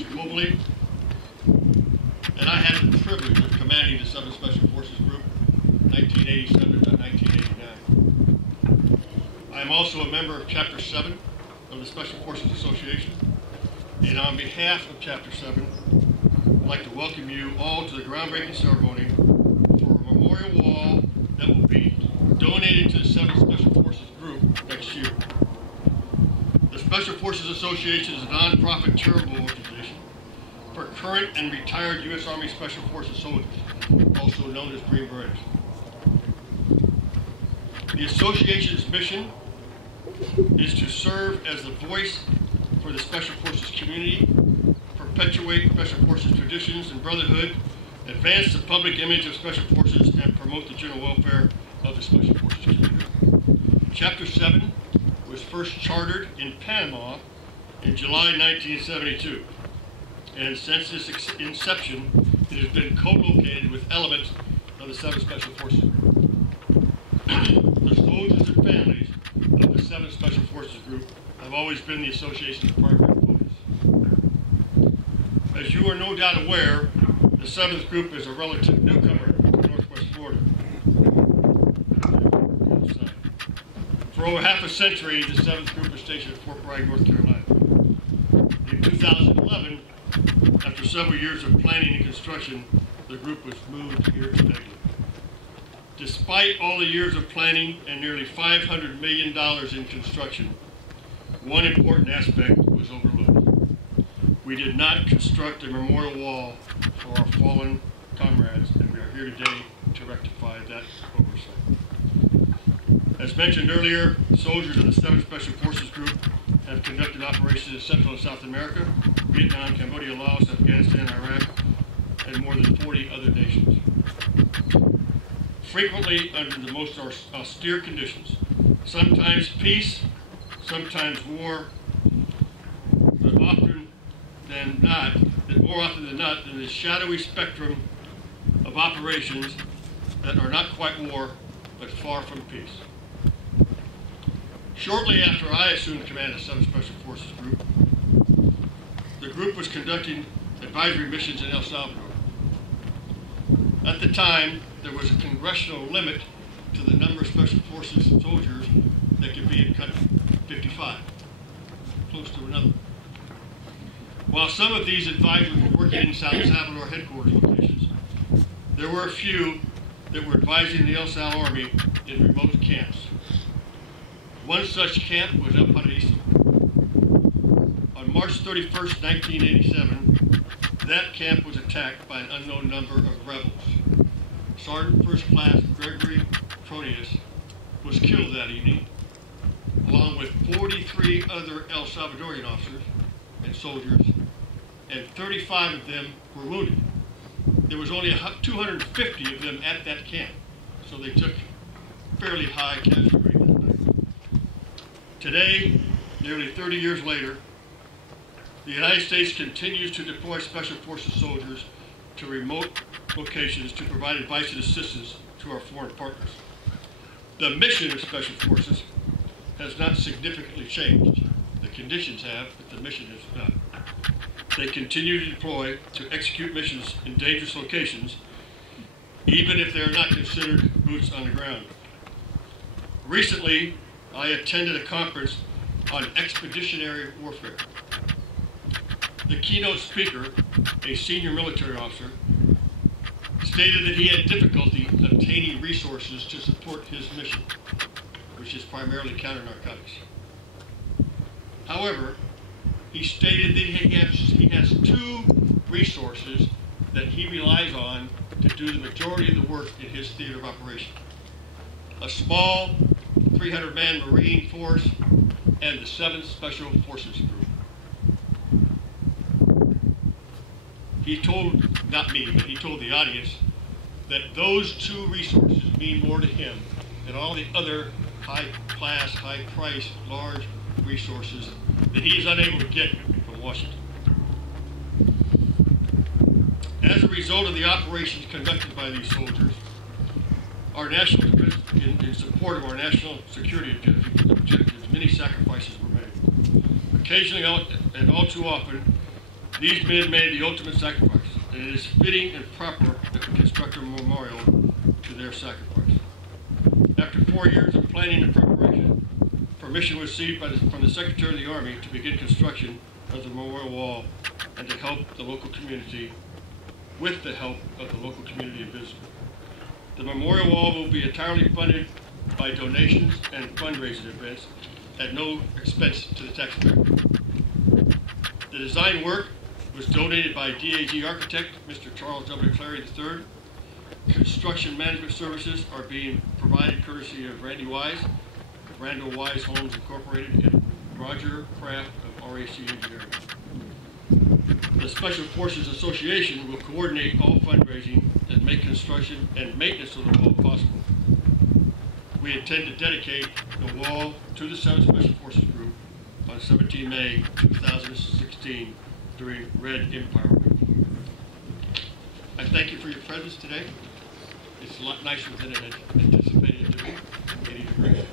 Jacobelly, and I had the privilege of commanding the 7th Special Forces Group, 1987 to 1989. I am also a member of Chapter 7 of the Special Forces Association, and on behalf of Chapter 7, I'd like to welcome you all to the groundbreaking ceremony for a memorial wall that will be donated to the 7th Special Forces Group next year. The Special Forces Association is a non-profit charitable organization for current and retired U.S. Army Special Forces soldiers, also known as Green Berets. The association's mission is to serve as the voice for the Special Forces community, perpetuate Special Forces traditions and brotherhood, advance the public image of Special Forces, and promote the general welfare of the Special Forces community. Chapter 7 was first chartered in Panama in July 1972, and since its inception, it has been co-located with elements of the 7th Special Forces Group. The soldiers and families of the 7th Special Forces Group have always been the association's primary focus. As you are no doubt aware, the 7th Group is a relative newcomer to Northwest Florida. For over half a century, the 7th Group was stationed at Fort Bragg, North Carolina. In 2011, after several years of planning and construction, the group was moved here to Negley. Despite all the years of planning and nearly $500 million in construction, one important aspect was overlooked. We did not construct a memorial wall for our fallen comrades, and we are here today to rectify that oversight. As mentioned earlier, soldiers of the 7th Special Forces Group have conducted operations in Central and South America, Vietnam, Cambodia, Laos, Afghanistan, Iraq, and more than 40 other nations. Frequently under the most austere conditions, sometimes peace, sometimes war, but more often than not, in the shadowy spectrum of operations that are not quite war, but far from peace. Shortly after I assumed command of the 7th Special Forces Group, the group was conducting advisory missions in El Salvador. At the time, there was a congressional limit to the number of Special Forces soldiers that could be in country, 55, close to another. While some of these advisors were working in South Salvador headquarters locations, there were a few that were advising the El Sal Army in remote camps. One such camp was El Paraíso. On March 31st, 1987, that camp was attacked by an unknown number of rebels. Sergeant First Class Gregory Tronius was killed that evening, along with 43 other El Salvadorian officers and soldiers, and 35 of them were wounded. There was only 250 of them at that camp, so they took fairly high casualty rate that night. Today, nearly 30 years later, the United States continues to deploy Special Forces soldiers to remote locations to provide advice and assistance to our foreign partners. The mission of Special Forces has not significantly changed. The conditions have, but the mission has not. They continue to deploy to execute missions in dangerous locations, even if they are not considered boots on the ground. Recently, I attended a conference on expeditionary warfare. The keynote speaker, a senior military officer, stated that he had difficulty obtaining resources to support his mission, which is primarily counter-narcotics. However, he stated that he has two resources that he relies on to do the majority of the work in his theater of operation: a small 300-man Marine force and the 7th Special Forces Group. He told, not me, but he told the audience that those two resources mean more to him than all the other high-class, high-priced, large resources that he is unable to get from Washington. As a result of the operations conducted by these soldiers, our national in support of our national security objectives, many sacrifices were made. Occasionally, and all too often, These men made the ultimate sacrifice, and it is fitting and proper that we construct a memorial to their sacrifice. After 4 years of planning and preparation, permission was received from the Secretary of the Army to begin construction of the memorial wall and to help the local community, with the help of the local community of Bisbee. The memorial wall will be entirely funded by donations and fundraising events at no expense to the taxpayer. The design work was donated by DAG architect Mr. Charles W. Clary III. Construction management services are being provided courtesy of Randy Wise, Randall Wise Homes Incorporated, and Roger Kraft of RAC Engineering. The Special Forces Association will coordinate all fundraising and make construction and maintenance of the wall possible. We intend to dedicate the wall to the 7th Special Forces Group on 17 May 2016 during Red Empire Week. I thank you for your presence today. It's a lot nicer than I anticipated it to be. 80 degrees.